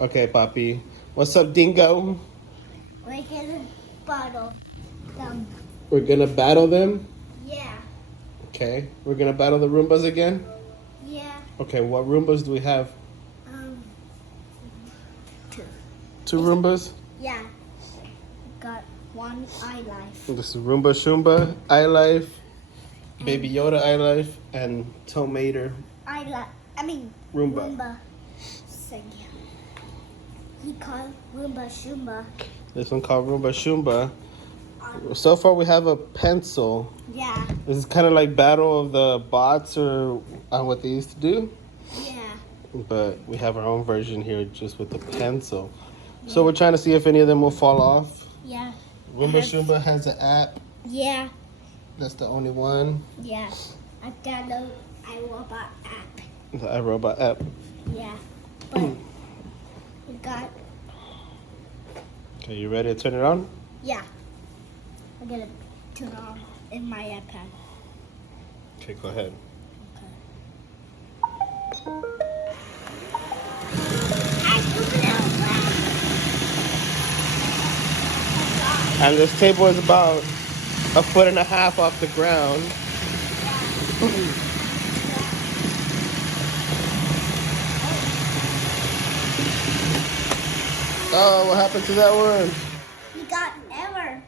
Okay, Papi. What's up, Dingo? We're gonna bottle them. We're gonna battle them? Yeah. Okay. We're gonna battle the Roombas again? Yeah. Okay, what Roombas do we have? Um. Two. Two Roombas? Yeah. Got one ILife. This is Roomba Shoomba, iLife, Baby Yoda iLife, and Tomater Roomba. Roomba. Sing. He called Roomba Shoomba. This one called Roomba Shoomba. So far we have a pencil. Yeah. This is kind of like Battle of the Bots or what they used to do. Yeah. But we have our own version here just with the pencil. So we're trying to see if any of them will fall off. Yeah. Roomba Shoomba has an app. Yeah. That's the only one. Yeah. I download iRobot app. The iRobot app. Yeah. But we got. Okay, you ready to turn it on? Yeah. I'm gonna turn it on in my iPad. Okay, go ahead. And this table is about 1.5 feet off the ground. Oh, what happened to that one? We got error.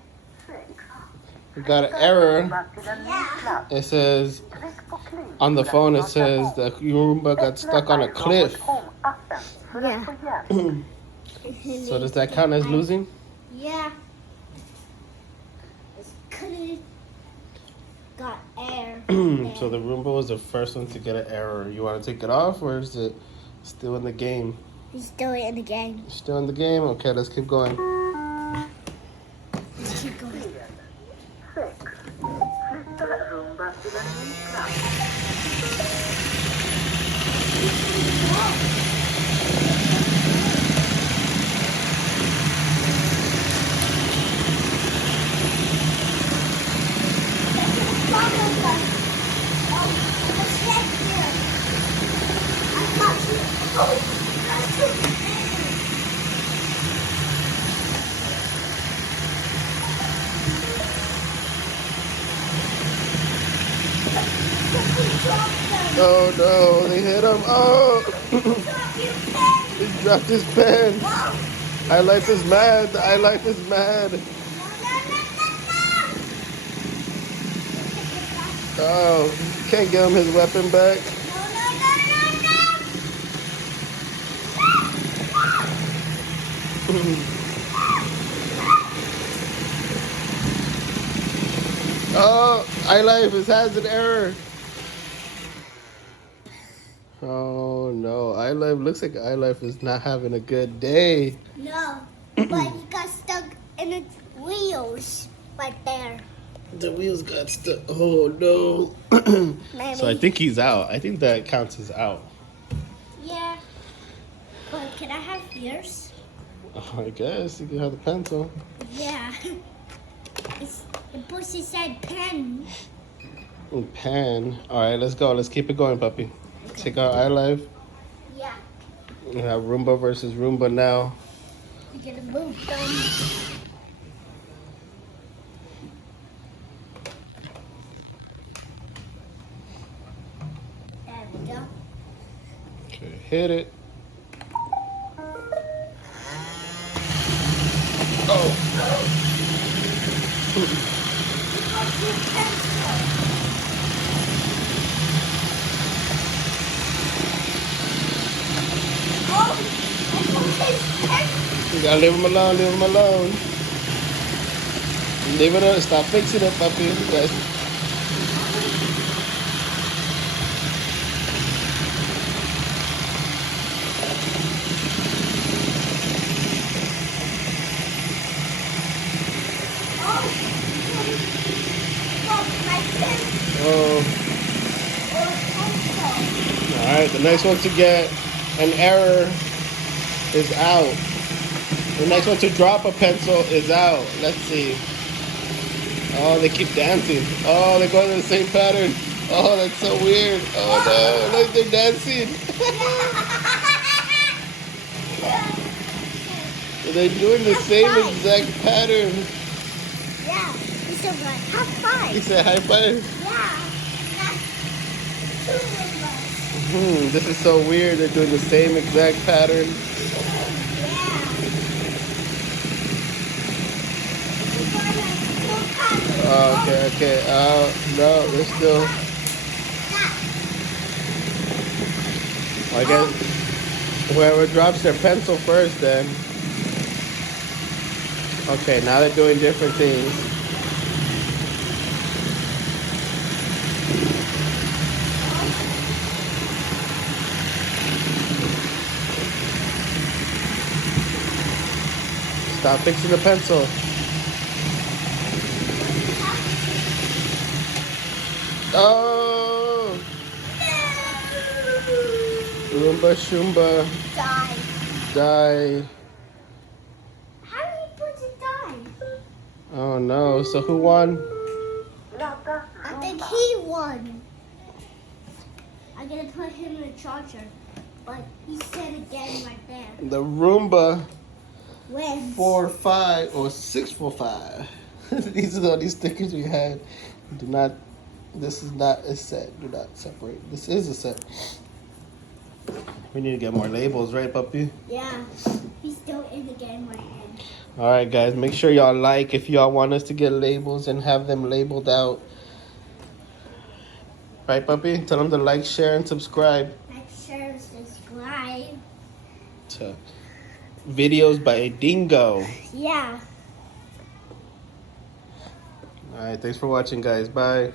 We got an error. Yeah. It says, on the phone it says the Roomba got stuck on a cliff. Yeah. So does that count as losing? Yeah. It's couldn't got air. So the Roomba was the first one to get an error. You want to take it off or is it still in the game? He's still in the game. Still in the game? Okay, let's keep going. Let's keep going. Oh no, they hit him. Oh! He dropped his pen. iLife is mad. The iLife is mad. Oh, can't give him his weapon back. Oh, iLife has an error. Oh no, iLife looks like iLife is not having a good day. No, but he got stuck in the wheels right there. The wheels got stuck. Oh no. Maybe. So I think he's out. I think that counts as out. Yeah. But can I have yours? Oh, I guess you can have the pencil. Yeah. The pussy said pen. Pen. All right, let's go. Let's keep it going, puppy. Check out iLife. Yeah. We have Roomba versus Roomba now. We're gonna move them. There we go. Okay, hit it. Oh. You gotta leave him alone, leave him alone. Leave it up, stop fixing it, puppy. You guys. Oh. Alright, the next one to get an error is out. The next one to drop a pencil is out. Let's see. Oh, they keep dancing. Oh, they're going in the same pattern. Oh, that's so weird. Oh no, look, they're dancing. They're doing the same exact pattern. Yeah. He's still like, have fun. He said high five. Yeah. That's 2 Roombas. This is so weird. They're doing the same exact pattern. Yeah. Okay. No, they're still. I guess whoever drops their pencil first, then. Okay, now they're doing different things. Stop fixing the pencil. Oh! Roomba Shoomba. Die. How do you put it die? Oh no, so who won? I think he won. I'm gonna put him in the charger, but he said again right there. The Roomba Wins. 4-5 or 6-4-5. These are all these stickers we had. Do not. This is not a set. Do not separate. This is a set. We need to get more labels, right, puppy? Yeah. He's still in the game right now. All right, guys. Make sure y'all like if y'all want us to get labels and have them labeled out. Right, puppy? Tell them to like, share, and subscribe Make sure to subscribe. to videos by Dingo. Yeah. All right. Thanks for watching, guys. Bye.